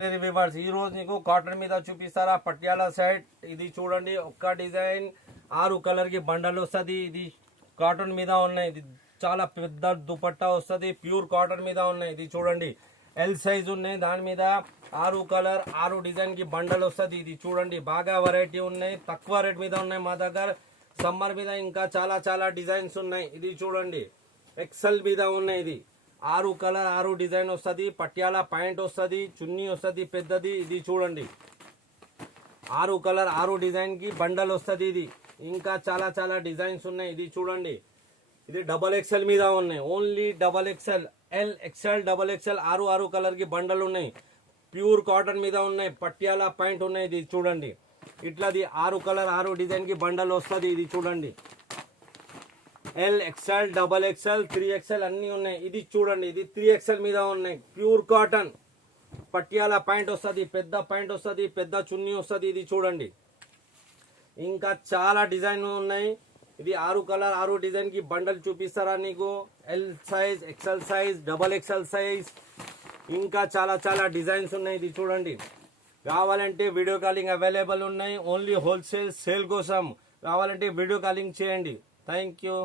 Viewers ఈ రోజు నీకు కాటన్ మీద చూపిస్తారా పట్యాల సెట్. ఇది చూడండి ఒక్క డిజైన్ 6 కలర్ కి బండల్ వస్తుంది. ఇది కాటన్ మీద ఉన్నాయి. ఇది చాలా పెద్ద దుపట్టా వస్తుంది. ప్యూర్ కాటన్ మీద ఉన్నాయి. ఇది చూడండి ఎల్ సైజ్ ఉన్నాయి. దాని మీద 6 కలర్ 6 డిజైన్ కి బండల్ వస్తుంది. ఇది చూడండి బాగా వెరైటీ ఉన్నాయి. తక్కువ రేట్ మీద ఉన్నాయి మా దగ్గర. సమ్మర్ మీద ఇంకా చాలా చాలా డిజైన్స్ ఉన్నాయి. ఇది చూడండి ఎక్సెల్ మీద ఉన్నాయి. ఇది 6 కలర్ 6 డిజైన్ వస్తుంది. పట్యాల పాయింట్ వస్తుంది. చున్నీ వస్తుంది పెద్దది. ఇది చూడండి 6 కలర్ 6 డిజైన్ కి బండల్ వస్తుంది. ఇది ఇంకా చాలా చాలా డిజైన్స్ ఉన్నాయి. ఇది చూడండి ఇది డబల్ ఎక్సెల్ మీద ఉన్నాయి. Only double XL, L XL, double XL 6 colour కి బండల్ ఉన్నాయి. ప్యూర్ కాటన్ మీద ఉన్నాయి. పట్యాల పాయింట్ ఉన్నాయి. ఇది చూడండి ఇట్లాది 6 కలర్ 6 డిజైన్ కి బండల్ వస్తుంది. ఇది చూడండి L XL, double XL, 3XL అన్ని ఉన్నాయి. ఇది చూడండి ఇది 3XL మీద ఉన్నాయి. ప్యూర్ కాటన్ పట్యాల పాయింట్ వస్తుంది. పెద్ద పాయింట్ వస్తుంది. పెద్ద చున్నీ వస్తుంది. ఇది చూడండి ఇంకా చాలా డిజైన్ ఉన్నాయి. ఇది 6 కలర్ 6 డిజైన్ కి బండల్ చూపిస్తారా నీకు. L size, XL size, double XL size ఇంకా చాలా చాలా డిజైన్స్ ఉన్నాయి. ఇది చూడండి కావాలంటే వీడియో కాలింగ్ అవైలబుల్ ఉన్నాయి. ఓన్లీ హోల్సేల్ సేల్ కోసం కావాలంటే వీడియో కాలింగ్ చేయండి. Thank you.